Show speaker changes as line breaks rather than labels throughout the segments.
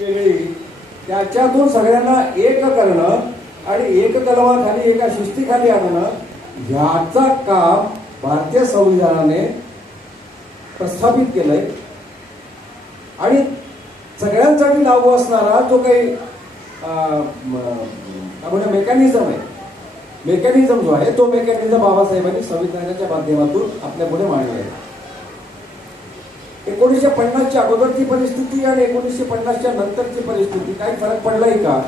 वेगळी. त्याच्यातून सगळ्यांना एक करणं आणि एक कलमाखाली एका शिस्तीखाली आणणं ह्याचा काम भारतीय संविधानाने प्रस्थापित केलंय. आणि सगळ्यांसाठी लागू असणारा जो काही म्हणजे मेकॅनिझम आहे. मेकॅनिझम जो आहे तो मेकॅनिझम बाबासाहेबांनी संविधानाच्या माध्यमातून आपल्या पुढे मांडला आहे. एकोणीसशे पन्नासच्या अगोदरची परिस्थिती आणि एकोणीसशे पन्नासच्या नंतरची परिस्थिती काही फरक पडलाय का?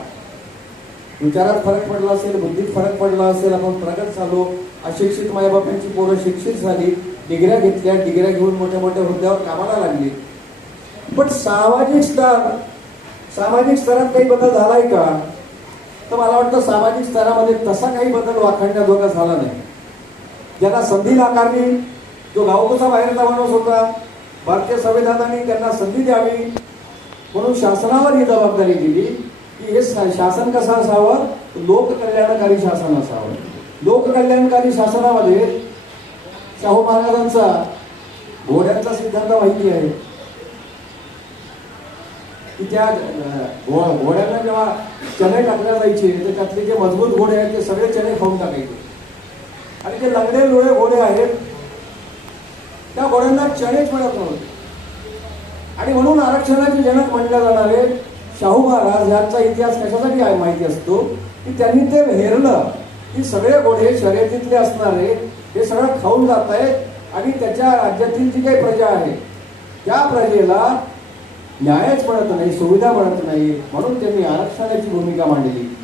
विचारात फरक पडला असेल बुद्धीत फरक पडला असेल आपण प्रगत झालो अशिक्षित मायबापांची पोरं शिक्षित झाली डिग्र्या घेतल्या डिग्र्या घेऊन मोठ्या मोठ्या हुद्द्यावर कामाला लागली. पण सामाजिक स्तर सामाजिक स्तरात काही बदल झालाय का? तर मला वाटतं सामाजिक स्तरामध्ये तसा काही बदल वाखाणण्याजोगा झाला नाही. ज्यांना संधी नाकारली जो गावकोचा बाहेरचा माणूस होता भारतीय संविधानाने त्यांना संधी द्यावी म्हणून शासनावर ही जबाबदारी दिली की हे शासन कसं असावं? लोककल्याणकारी शासन असावं. लोककल्याणकारी शासनामध्ये शाहू महाराजांचा घोड्यांचा सिद्धांत माहिती आहे. की त्या घोड्यांना जेव्हा चणे टाकल्या जायचे तर त्यातले जे मजबूत घोडे आहेत ते सगळे चणे खाऊन टाकायचे. आणि जे लंगडे लोळे घोडे आहेत त्या घोड्यांना चणेच मिळत नव्हते. आणि म्हणून आरक्षणाचे जनक म्हणले जाणारे शाहू महाराज यांचा इतिहास कशासाठी आहे माहिती असतो? की त्यांनी ते हेरलं. की सगळे घोडे शर्यतीतले असणारे हे सगळं खाऊन जात आहेत आणि त्याच्या राज्यातील जी काही प्रजा आहे त्या प्रजेला न्यायच मिळत नाही सुविधा मिळत नाही. म्हणून त्यांनी आरक्षणाची भूमिका मांडली.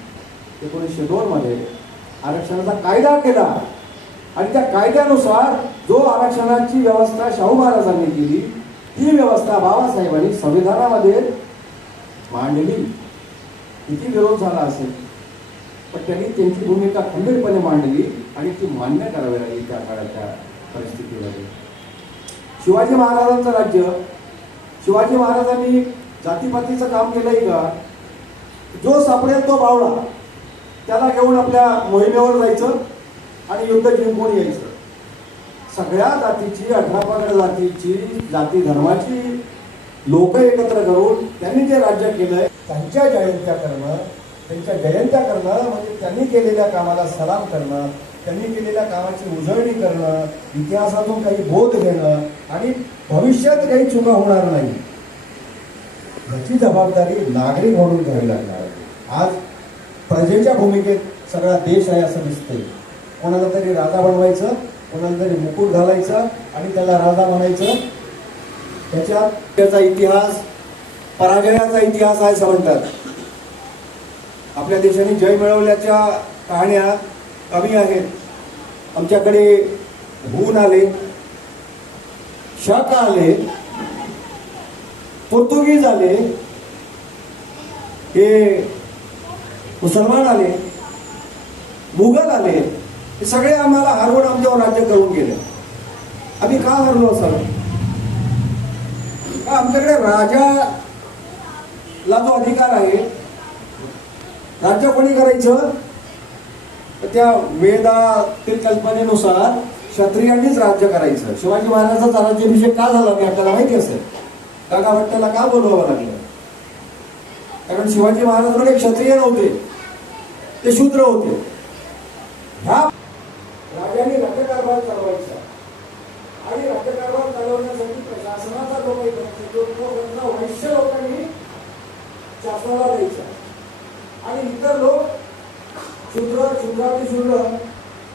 एकोणीसशे दोनमध्ये आरक्षणाचा कायदा केला. आणि त्या कायद्यानुसार जो आरक्षणाची व्यवस्था शाहू महाराजांनी केली ती व्यवस्था बाबासाहेबांनी संविधानामध्ये मांडली. किती विरोध झाला असेल. पण त्यांनी त्यांची भूमिका खंबीरपणे मांडली आणि ती मान्य करावी लागली त्या काळाच्या परिस्थितीमध्ये. शिवाजी महाराजांचं राज्य शिवाजी महाराजांनी जातीपातीचं काम केलंय का? जो सापडेल तो बावळा. त्याला घेऊन आपल्या मोहिमेवर जायचं आणि युद्ध जिंकून यायचं. सगळ्या जातीची अठरा जातीची जाती धर्माची लोक एकत्र करून त्यांनी जे राज्य केलंय त्यांच्या जयंत्या करणं त्यांच्या जयंत्या करणं म्हणजे त्यांनी केलेल्या कामाला सलाम करणं त्यांनी केलेल्या कामाची उजळणी करणं इतिहासातून काही बोध घेणं आणि भविष्यात काही चुका होणार नाही. याची जबाबदारी नागरिक म्हणून घ्यावी लागणार आज प्रजेच्या भूमिकेत सगळा देश आहे असं दिसतंय. कोणाला तरी राजा बनवायचं कोणाला तरी मुकुट घालायचा आणि त्याला राजा म्हणायचं. त्याच्या त्याचा इतिहास पराजयाचा इतिहास आहे असं म्हणतात. आपल्या देशाने जय मिळवल्याच्या कहाण्या कमी आहेत. आमच्याकडे हून आले शक आले पोर्तुगीज आले हे मुसलमान आले मुघल आले हे सगळे आम्हाला हरवून आमच्यावर राज्य करून गेले. आम्ही का हरलो असाल का आमच्याकडे राजाला जो अधिकार आहे राज्य कोणी करायचं? त्या वेदातील कल्पनेनुसार क्षत्रियांनीच राज्य करायचं. शिवाजी महाराजांचा राज्याभिषेक का झाला मी आपल्याला माहिती असेल. काका भट्टाला का बोलवावं लागलं? कारण शिवाजी महाराज म्हणजे क्षत्रिय नव्हते. ते शूद्र होते. ह्या राजाने राज्यकारभार चालवायचा आणि राज्यकारभार चालवण्यासाठी प्रशासनाचा जो काही खर्च तो खर्च वैश्य लोकांनी शासनाला द्यायचा. आणि इतर लोक शूद्र शूद्राती शूद्र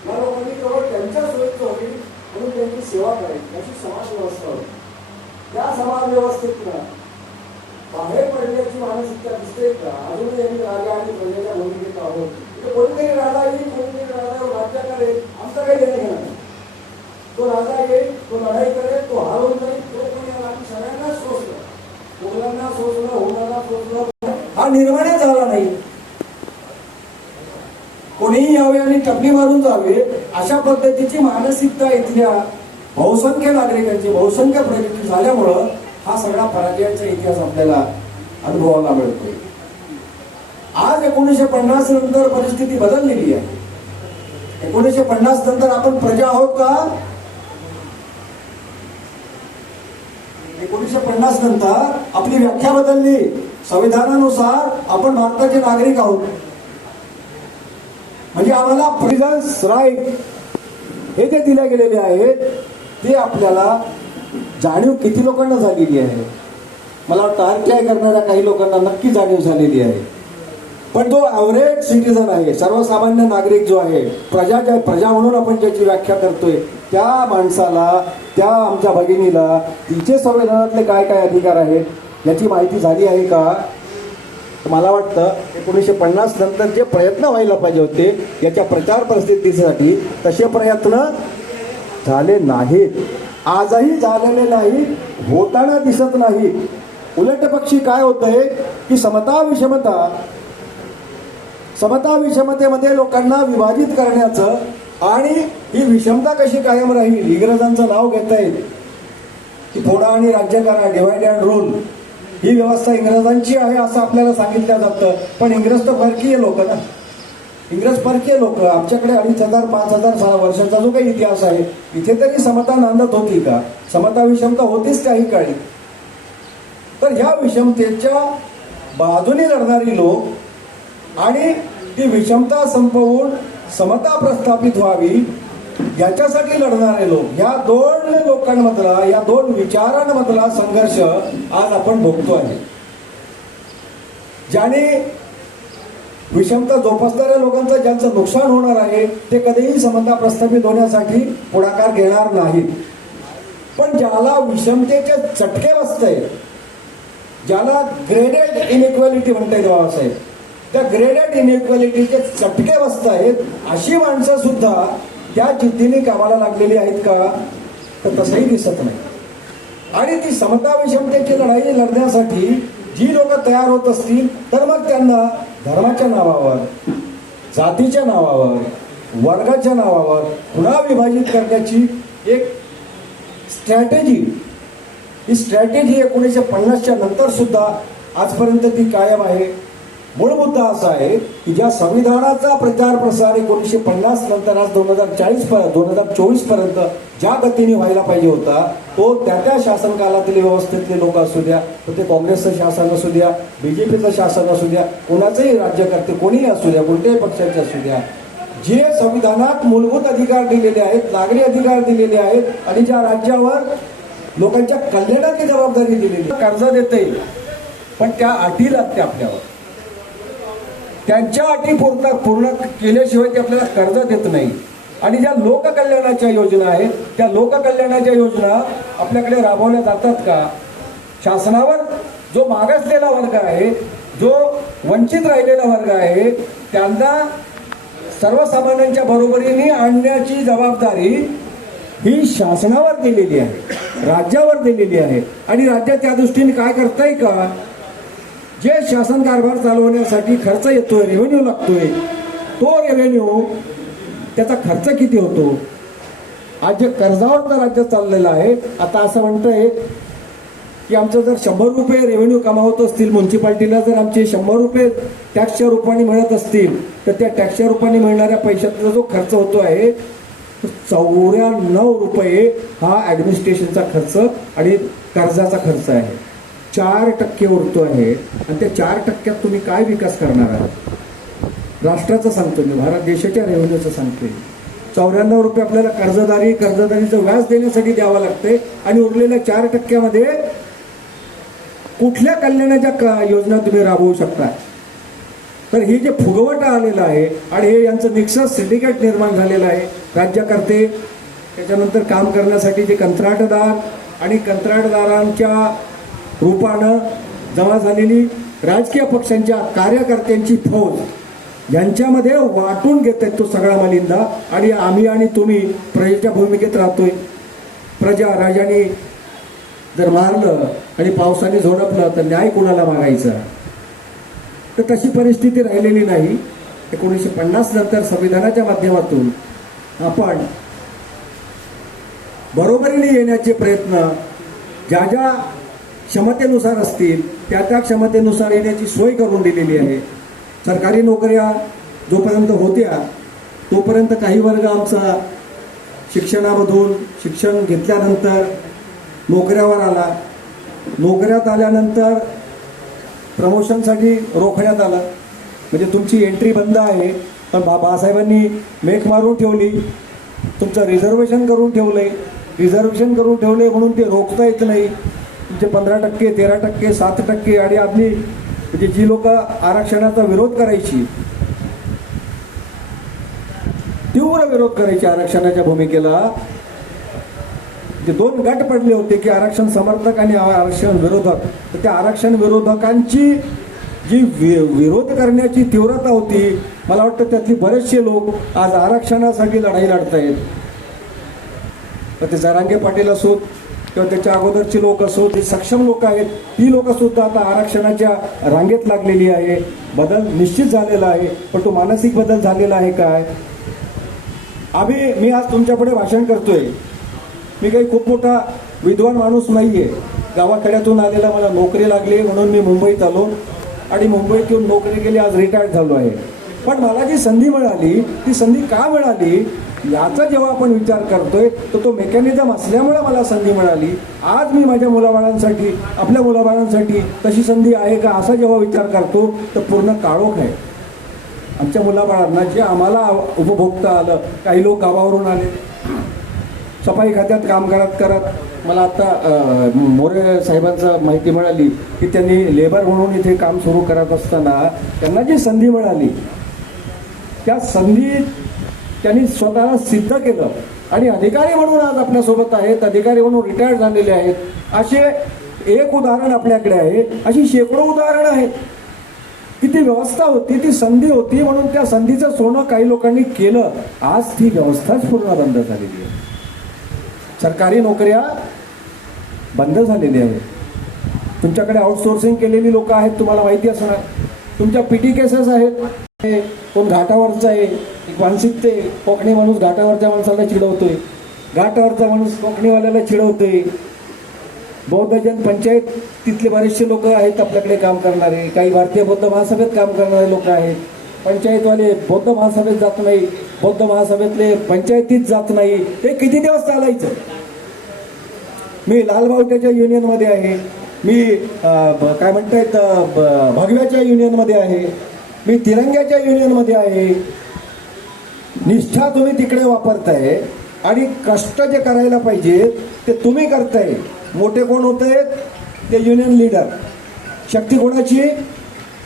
या लोकांनी केवळ त्यांच्या सोयीचं होईल म्हणून त्यांची सेवा करायची अशी समाज व्यवस्था होती त्या समाज व्यवस्थेतनं बाहेर पडण्याची मानसिकता दिसते का? अजूनही आम्ही राजा आणि प्रजेच्या भूमिकेत आहोत इथे कोणीतरी राजा येईल कोणीतरी राजा राज्य करेल आमचं काही देणं घेणं नाही. तो राजा येईल तो लढाई करेल तो हारून जाईल तो कोणी आला आम्ही सगळ्यांना सोसलं मुघलांना सोसलं हुनाला सोसलं हा निर्माणच झाला नाही कोणीही यावे टपली मारून जावे अशा पद्धतीची मानसिकता इथल्या बहुसंख्य नागरिकांची बहुसंख्य प्रगती झाल्यामुळं हा सगळा पराजयाचा इतिहास आपल्याला अनुभवाला मिळतोय. आज एकोणीसशे पन्नास नंतर परिस्थिती बदललेली आहे. एकोणीसशे पन्नास नंतर आपण प्रजा आहोत का? एकोणीसशे पन्नास नंतर आपली व्याख्या बदलली. संविधानानुसार आपण भारताचे नागरिक आहोत. म्हणजे आम्हाला प्रिझन्स राईट हे जे दिले गेलेले आहेत ते आपल्याला जाणीव किती लोकांना झालेली आहे? मला वाटतं आरटीआय करणाऱ्या काही लोकांना नक्की जाणीव झालेली आहे. पण जो ॲव्हरेज सिटीजन आहे सर्वसामान्य नागरिक जो आहे प्रजा ज्या प्रजा म्हणून आपण ज्याची व्याख्या करतोय त्या माणसाला त्या आमच्या भगिनीला तिचे संविधानातले काय काय अधिकार आहेत याची माहिती झाली आहे का? मला वाटतं एकोणीसशे पन्नास नंतर जे प्रयत्न व्हायला पाहिजे होते याच्या प्रचार परिस्थितीसाठी तसे प्रयत्न झाले नाहीत. आजही झालेले नाही होताना दिसत नाही. उलट पक्षी काय होतंय की समता विषमता समता विषमतेमध्ये लोकांना विभाजित करण्याचं आणि ही विषमता कशी कायम राहील इंग्रजांचं नाव घेता येईल. की थोडा आणि राज्य करा डिवाइड अँड रूल. ही व्यवस्था इंग्रजांची आहे असं आपल्याला सांगितलं जातं. पण इंग्रज तर परकीय लोक ना. इंग्रज परकीय लोक. आमच्याकडे अडीच हजार पाच हजार सहा वर्षाचा जो काही इतिहास आहे इथे तरी समता नांदत होती का? समता विषमता होतीच काही काळी. तर ह्या विषमतेच्या बाजूने लढणारी लोक आणि ती विषमता संपवून समता प्रस्थापित व्हावी याच्यासाठी लढणारे लोक. या दोन लोकांमधला या दोन विचारांमधला संघर्ष आज आपण भोगतो आहे. ज्याने विषमता जोपासणाऱ्या लोकांचं ज्यांचं नुकसान होणार आहे ते कधीही समता प्रस्थापित होण्यासाठी पुढाकार घेणार नाहीत. पण ज्याला विषमतेचे चटके बसतंय ज्याला ग्रेडेड इनइक्वॅलिटी म्हणता येईल बाबासाहेब त्या ग्रेडेड इनइक्वॅलिटीचे चटके बसत आहेत अशी माणसं सुद्धा त्या जिद्दीने कामाला लागलेली आहेत का? तर तसंही दिसत नाही. आणि ती समता विषमतेची लढाई लढण्यासाठी जी लोक तयार होत असतील तर मग त्यांना धर्माच्या नावावर जातीच्या नावावर वर्गाच्या नावावर पुन्हा विभाजित करण्याची एक स्ट्रॅटेजी ही स्ट्रॅटेजी एकोणीसशे पन्नासच्या नंतर सुद्धा आजपर्यंत ती कायम आहे. मूळ मुद्दा असा आहे की ज्या संविधानाचा प्रचार प्रसार एकोणीसशे पन्नास नंतर आज दोन हजार चाळीस पर्यंत दोन हजार चोवीसपर्यंत ज्या गतीने व्हायला पाहिजे होता तो त्या त्या शासन काळातले व्यवस्थेतले लोक असू द्या तर ते काँग्रेसचं शासन असू द्या बीजेपीचं शासन असू द्या कोणाचंही राज्यकर्ते कोणीही असू द्या कोणत्याही पक्षाचे असू द्या जे संविधानात मूलभूत अधिकार दिलेले आहेत नागरी अधिकार दिलेले आहेत आणि ज्या राज्यावर लोकांच्या कल्याणाची जबाबदारी दिलेली कर्ज देता येईल पण त्या अटी लागते आपल्यावर. त्यांच्या अटी पूर्ण पूर्ण केल्याशिवाय ते आपल्याला कर्ज देत नाही. आणि ज्या लोककल्याणाच्या योजना आहेत त्या लोककल्याणाच्या योजना आपल्याकडे राबवल्या जातात का? शासनावर जो मागासलेला वर्ग आहे जो वंचित राहिलेला वर्ग आहे त्यांना सर्वसामान्यांच्या बरोबरीने आणण्याची जबाबदारी ही शासनावर दिलेली आहे राज्यावर दिलेली आहे. आणि राज्य त्या दृष्टीने काय करताय का? जे शासन कारभार चालवण्यासाठी खर्च येतोय रेव्हेन्यू लागतोय तो रेव्हेन्यू त्याचा खर्च किती होतो? आज जे कर्जावर तर राज्य चाललेलं आहे आता असं म्हणतंय की आमचं जर शंभर रुपये रेव्हेन्यू कमावत असतील म्युन्सिपाल्टीला जर आमचे शंभर रुपये टॅक्सच्या रूपाने मिळत असतील तर त्या टॅक्सच्या रूपाने मिळणाऱ्या पैशातला जो खर्च होतो आहे तो चौऱ्याण्णव रुपये हा ॲडमिनिस्ट्रेशनचा खर्च आणि कर्जाचा खर्च आहे. चार टक्के उरतो आहे आणि त्या चार टक्क्यात तुम्ही काय विकास करणार आहात? राष्ट्राचं सांगतो मी भारत देशाच्या रेव्हेन्यूचं सांगतोय चौऱ्याण्णव रुपये आपल्याला कर्जदारी कर्जदारीचं व्याज देण्यासाठी द्यावं लागते आणि उरलेल्या चार टक्क्यामध्ये कुठल्या कल्याणाच्या का योजना तुम्ही राबवू शकता? तर हे जे फुगवटा आलेलं आहे आणि हे यांचं मिक्सर सिंडिकेट निर्माण झालेलं आहे राज्यकर्ते त्याच्यानंतर काम करण्यासाठी जे कंत्राटदार आणि कंत्राटदारांच्या रूपानं जमा झालेली राजकीय पक्षांच्या कार्यकर्त्यांची फौज यांच्यामध्ये वाटून घेत आहेत तो सगळा मलिंदा. आणि आम्ही आणि तुम्ही प्रजेच्या भूमिकेत राहतोय. प्रजा राजाने जर मारलं आणि पावसाने झोडपलं तर न्याय कोणाला मागायचा? तर तशी परिस्थिती राहिलेली नाही. एकोणीसशे पन्नास नंतर संविधानाच्या माध्यमातून आपण बरोबरीने येण्याचे प्रयत्न ज्या ज्या क्षमतेनुसार असतील त्या त्या क्षमतेनुसार येण्याची सोय करून दिलेली आहे. सरकारी नोकऱ्या जोपर्यंत होत्या तोपर्यंत काही वर्ग आमचा शिक्षणामधून शिक्षण घेतल्यानंतर नोकऱ्यावर आला. नोकऱ्यात आल्यानंतर प्रमोशनसाठी रोखण्यात आलं. म्हणजे तुमची एंट्री बंद आहे पण बा बाळासाहेबांनी मेक मारून ठेवली. तुमचं रिझर्वेशन करून ठेवलंय. रिझर्वेशन करून ठेवले म्हणून ते रोखता येत नाही. तुमचे पंधरा टक्के तेरा टक्के सात टक्के आणि आपली म्हणजे जी लोक आरक्षणाचा विरोध करायची तीव्र विरोध करायची आरक्षणाच्या भूमिकेला जे दोन गट पडले होते की आरक्षण समर्थक आणि आरक्षण विरोधक तर त्या आरक्षण विरोधकांची जी वि विरोध करण्याची तीव्रता होती मला वाटतं त्यातली बरेचसे लोक आज आरक्षणासाठी लढाई लढतायत. तर ते जरांगे पाटील असोत किंवा त्याच्या अगोदरची लोक असो जे सक्षम लोक आहेत ती लोक सुद्धा आता आरक्षणाच्या रांगेत लागलेली आहे. बदल निश्चित झालेला आहे पण तो मानसिक बदल झालेला आहे काय? आम्ही मी आज तुमच्यापुढे भाषण करतोय. मी काही खूप मोठा विद्वान माणूस नाहीये. गावाकड्यातून आलेला मला नोकरी लागली म्हणून मी मुंबईत आलो. आणि मुंबईत येऊन नोकरी केली आज रिटायर्ड झालो आहे. पण मला जी संधी मिळाली ती संधी का मिळाली याचा जेव्हा आपण विचार करतोय तर तो मेकॅनिझम असल्यामुळे मला संधी मिळाली. आज मी माझ्या मुलाबाळांसाठी आपल्या मुलाबाळांसाठी तशी संधी आहे का असा जेव्हा विचार करतो तर पूर्ण काळोख आहे. आमच्या मुलाबाळांना जे आम्हाला उपभोगता आलं काही लोक गावावरून आले. सफाई खात्यात काम करत करत मला आता मोरे साहेबांचं माहिती मिळाली की त्यांनी लेबर म्हणून इथे काम सुरू करत असताना त्यांना जी संधी मिळाली त्या संधी त्यांनी स्वतःला सिद्ध केलं. आणि अधिकारी म्हणून आज आपल्यासोबत आहेत अधिकारी म्हणून रिटायर्ड झालेले आहेत. असे एक उदाहरण आपल्याकडे आहे. अशी शेकडो उदाहरणं आहेत. की ती व्यवस्था होती ती संधी होती म्हणून त्या संधीचं सोनं काही लोकांनी केलं. आज ती व्यवस्थाच पूर्ण बंद झालेली आहे. सरकारी नोकऱ्या बंद झालेल्या आहेत. तुमच्याकडे आउटसोर्सिंग केलेली लोक आहेत तुम्हाला माहिती असणार. तुमच्या पीटी केसेस आहेत. कोण घाटावरचं आहे? एक मानसिकते कोकणी माणूस घाटावरच्या माणसाला चिडवतोय. घाटावरचा माणूस कोकणीवाल्याला चिडवतोय. बौद्धजन पंचायत तिथले बरेचसे लोक आहेत आपल्याकडे काम करणारे. काही भारतीय बौद्ध महासभेत काम करणारे लोक आहेत. पंचायतवाले बौद्ध महासभेत जात नाही. बौद्ध महासभेतले पंचायतीत जात नाही. ते किती दिवस चालायचं? मी लालबावट्याच्या युनियनमध्ये आहे. मी काय म्हणतायत भगव्याच्या युनियनमध्ये आहे. मी तिरंग्याच्या युनियनमध्ये आहे. निष्ठा तुम्ही तिकडे वापरताय आणि कष्ट जे करायला पाहिजे ते तुम्ही करताय. मोठे कोण होत? आहेत ते युनियन लीडर शक्ती कोणाची?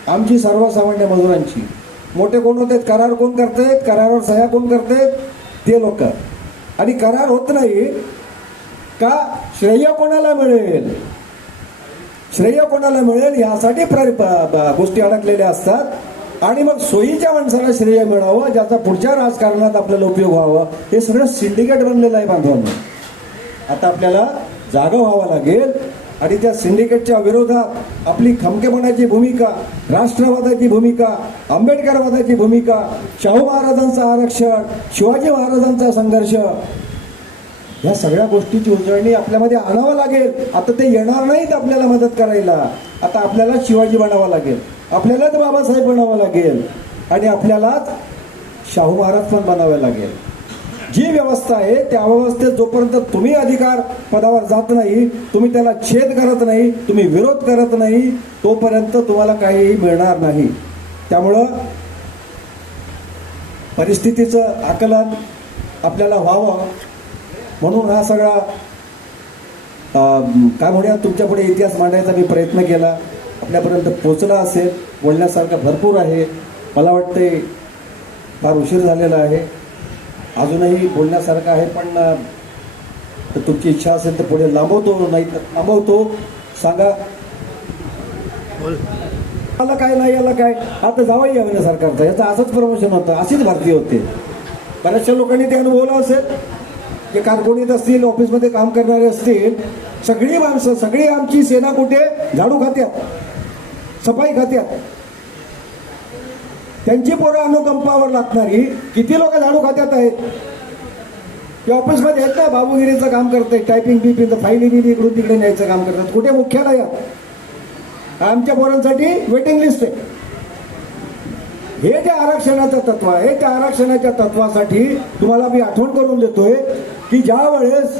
आमची सर्वसामान्य मजुरांची. मोठे कोण होत? आहेत करार कोण करतायत करारावर सह्या कोण करतायत ते लोक. आणि करार होत नाही का? श्रेय कोणाला मिळेल? श्रेय कोणाला मिळेल? यासाठी प्र गोष्टी अडकलेल्या असतात. आणि मग सोयीच्या माणसाला श्रेय मिळावं ज्याचा पुढच्या राजकारणात आपल्याला उपयोग व्हावा हे सगळं सिंडिकेट बनलेलं आहे बांधवांना. आता आपल्याला जागा व्हावं लागेल आणि त्या सिंडिकेटच्या विरोधात आपली खमकेपणाची भूमिका राष्ट्रवादाची भूमिका आंबेडकरवादाची भूमिका शाहू महाराजांचं आरक्षण शिवाजी महाराजांचा संघर्ष या सगळ्या गोष्टीची उजळणी आपल्यामध्ये आणावं लागेल. आता ते येणार नाहीत आपल्याला मदत करायला. आता आपल्याला शिवाजी बनावं लागेल. आपल्यालाच बाबासाहेब बनावं लागेल आणि आपल्यालाच शाहू महाराज पण बनावं लागेल. जी व्यवस्था आहे त्या व्यवस्थेत जोपर्यंत तुम्ही अधिकार पदावर जात नाही तुम्ही त्याला छेद करत नाही तुम्ही विरोध करत नाही तोपर्यंत तुम्हाला काहीही मिळणार नाही. त्यामुळं परिस्थितीचं आकलन आपल्याला व्हावं. म्हणून हा सगळा काय म्हणूया तुमच्यापुढे इतिहास मांडायचा मी प्रयत्न केला. आपल्यापर्यंत पोचला असेल बोलण्यासारखं भरपूर आहे. मला वाटते फार उशीर झालेला आहे. अजूनही बोलण्यासारखं आहे पण तुमची इच्छा असेल तर पुढे लांबवतो नाही तर थांबवतो. सांगा. आला काय नाही आला काय? आता जावं यावं सरकारचा. याचं असंच प्रमोशन होतं. अशीच भरती होते. बऱ्याचशा लोकांनी ते अनुभवलं असेल. जे कारखान्यात असतील ऑफिसमध्ये काम करणारे असतील सगळी माणसं सगळी आमची सेना कुठे? झाडू खात्यात. सफाई खात्यात त्यांची पोरं अनुकंपावर लागणारी. किती लोक झाडू खात्यात आहेत? ते ऑफिसमध्ये आहेत ना बाबूगिरीचं काम करत टायपिंग बिपिंग फाईली बिली इकडून तिकडे न्यायचं काम करतात. कुठे मुख्यालयात? आमच्या पोरांसाठी वेटिंग लिस्ट आहे. हे जे आरक्षणाचं तत्व आहे त्या आरक्षणाच्या तत्वासाठी तुम्हाला मी आठवण करून देतोय की ज्या वेळेस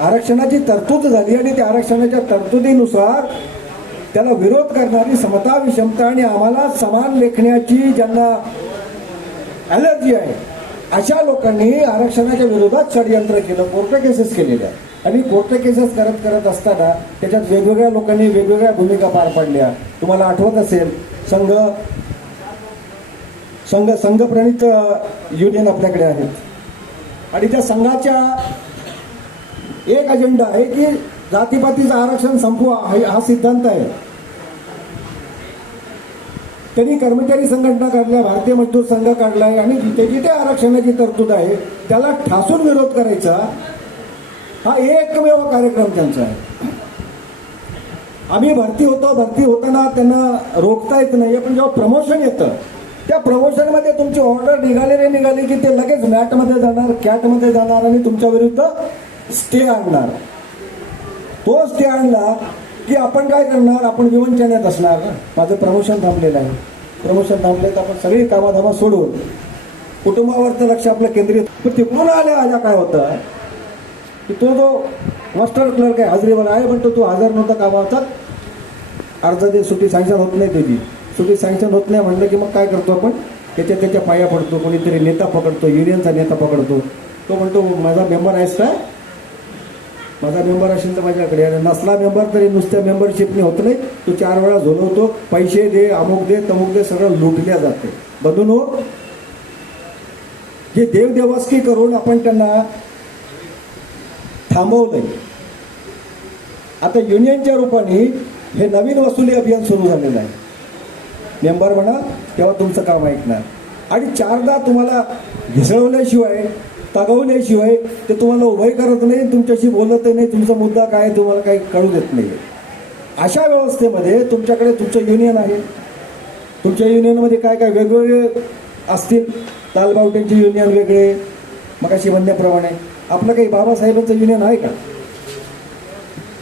आरक्षणाची तरतूद झाली आणि त्या आरक्षणाच्या तरतुदीनुसार त्याला विरोध करणारी समता विषमता आणि आम्हाला समान लेखण्याची ज्यांना ॲलर्जी आहे अशा लोकांनी आरक्षणाच्या विरोधात षडयंत्र केलं कोर्ट केसेस केलेल्या आणि कोर्ट केसेस करत करत असताना त्याच्यात वेगवेगळ्या लोकांनी वेगवेगळ्या भूमिका पार पाडल्या. तुम्हाला आठवत असेल संघ संघ संघप्रणित युनियन आपल्याकडे आहेत. आणि त्या संघाच्या एक अजेंडा आहे की जातीपातीचं आरक्षण संपवा हा सिद्धांत आहे. त्यांनी कर्मचारी संघटना काढल्या भारतीय मजदूर संघ काढलाय आणि जिथे जिथे आरक्षणाची तरतूद आहे त्याला ठासून विरोध करायचा. हा एकमेव कार्यक्रम त्यांचा आहे. आम्ही भरती होतो भरती होताना त्यांना रोखता येत नाही पण जेव्हा प्रमोशन येतं त्या प्रमोशनमध्ये तुमची ऑर्डर निघाली रे निघाली की ते लगेच मॅटमध्ये जाणार कॅटमध्ये जाणार आणि तुमच्या विरुद्ध स्टे आणणार. तो स्टे आणला की आपण काय करणार? आपण विवंचनेत असणार. माझं प्रमोशन थांबलेलं आहे. प्रमोशन थांबले तर आपण सगळी कामाधामा सोडून कुटुंबावरचं लक्ष आपलं केंद्रित. पण तिकडून आल्या आल्या काय होतं? की तो जो मास्टर क्लर्क आहे हजरीवर आहे म्हणतो तू हजर नव्हता कामाचा. अर्ज दे सुट्टी सँक्शन होत नाही त्याची. सुट्टी सँक्शन होत नाही म्हणलं की मग काय करतो आपण? त्याच्या त्याच्या पाया पडतो कोणीतरी नेता पकडतो युनियनचा नेता पकडतो. तो म्हणतो माझा मेंबर आहेस काय माझा मेंबर असेल तर माझ्याकडे. आणि नसला मेंबर तरी नुसत्या मेंबरशिपने होत नाही. तो चार वेळा झोलवतो. पैसे दे अमुक दे तमुक दे सगळं लुटल्या जाते. बंधून हो जे देवदेवास्की करून आपण त्यांना थांबवलंय. आता युनियनच्या रूपाने हे नवीन वसुली अभियान सुरू झालेलं आहे. मेंबर म्हणा तेव्हा तुमचं काम ऐकणार. आणि चारदा तुम्हाला घिसळवल्याशिवाय तगवल्याशिवाय ते तुम्हाला उभय करत नाही तुमच्याशी बोलतही नाही तुमचा मुद्दा काय आहे तुम्हाला काही कळू देत नाही. अशा व्यवस्थेमध्ये तुमच्याकडे तुमचं युनियन आहे. तुमच्या युनियनमध्ये काय काय वेगवेगळे असतील? लालबावट्यांचे युनियन वेगळे मगाशी म्हणण्याप्रमाणे. आपलं काही बाबासाहेबांचं युनियन आहे का?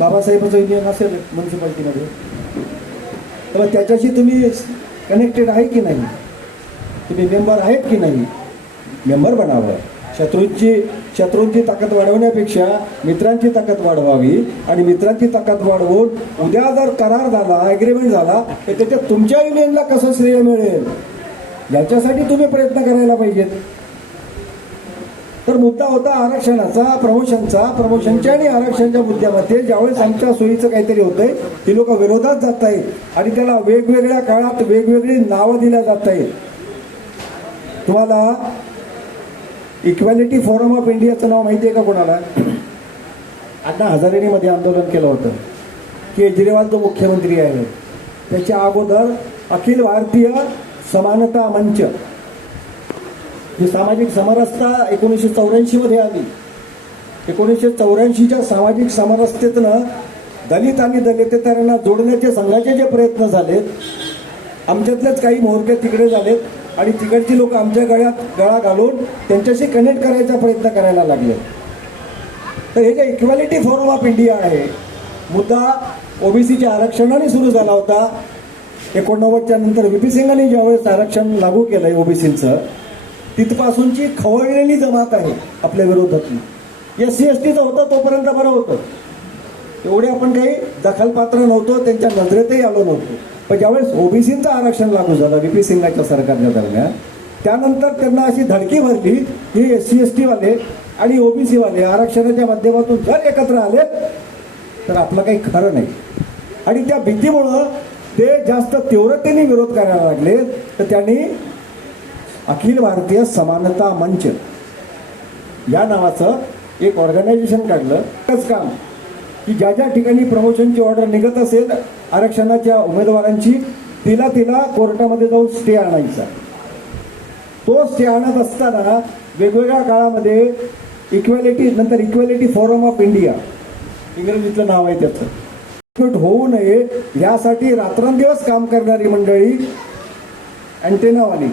बाबासाहेबांचं युनियन असेल म्युन्सिपाल्टीमध्ये तर त्याच्याशी तुम्ही कनेक्टेड आहे की नाही? तुम्ही मेंबर आहेत की नाही? मेंबर बनावं. शत्रूंची शत्रूंची ताकद वाढवण्यापेक्षा मित्रांची ताकद वाढवावी आणि मित्रांची ताकद वाढवून उद्या जर करार झाला ॲग्रीमेंट झाला तर त्याच्यात तुमच्या युनियनला कसं श्रेय मिळेल? याच्यासाठी तुम्ही प्रयत्न करायला पाहिजेत. तर मुद्दा होता आरक्षणाचा प्रमोशनचा प्रमोशनच्या आणि आरक्षणच्या मुद्द्यामध्ये ज्यावेळेस आमच्या सोयीचं काहीतरी होतंय ती लोक विरोधात जात आहेत आणि त्याला वेगवेगळ्या काळात वेगवेगळी नावं दिल्या जात आहेत तुम्हाला इक्वॅलिटी फोरम ऑफ इंडियाचं नाव माहिती आहे का कोणाला? अण्णा हजारेनीमध्ये आंदोलन केलं होतं. केजरीवाल जो मुख्यमंत्री आहे. त्याच्या अगोदर अखिल भारतीय समानता मंच ही सामाजिक समरसता एकोणीसशे चौऱ्याऐंशीमध्ये आली. एकोणीसशे चौऱ्याऐंशीच्या सामाजिक समरसतेतनं दलित आणि दलितेतरांना जोडण्याचे संघाचे जे प्रयत्न झालेत आमच्यातल्याच काही मोहरके तिकडे झालेत आणि तिकडची लोक आमच्या गळ्यात गळा घालून त्यांच्याशी कनेक्ट करायचा प्रयत्न करायला लागले. तर हे जे इक्वॅलिटी फॉरम ऑफ इंडिया आहे मुद्दा ओबीसीच्या आरक्षणाने सुरू झाला होता. एकोणनव्वदच्या नंतर व्ही पी सिंगाने ज्यावेळेस आरक्षण लागू केलंय ओबीसीचं तिथपासूनची खवळलेली जमात आहे आपल्या विरोधातली. एस सी एस टीचं होतं तोपर्यंत बरं होतं. एवढे आपण काही दखलपात्र नव्हतो त्यांच्या नजरेतही आलो नव्हतो. पण ज्यावेळेस ओबीसींचं आरक्षण लागू झालं व्ही पी सिंगाच्या सरकारच्या दरम्यान त्यानंतर त्यांना अशी धडकी भरली की एस सी एस टीवाले आणि ओबीसीवाले आरक्षणाच्या माध्यमातून जर एकत्र आले तर आपलं काही खरं नाही. आणि त्या भीतीमुळं ते जास्त तीव्रतेने विरोध करायला लागले तर त्यांनी अखिल भारतीय समानता मंच या नावाचं एक ऑर्गनायझेशन काढलं. एकच काम की ज्या ज्या ठिकाणी प्रमोशनची ऑर्डर निघत असेल आरक्षणाच्या उमेदवारांची तिला तिला कोर्टामध्ये जाऊन स्टे आणायचा. तो स्टे आणत असताना वेगवेगळ्या काळामध्ये इक्वॅलिटी नंतर इक्वॅलिटी फोरम ऑफ इंडिया इंग्रजीतलं नाव आहे त्याचं होऊ नये यासाठी रात्रंदिवस काम करणारी मंडळी अँटेनावाली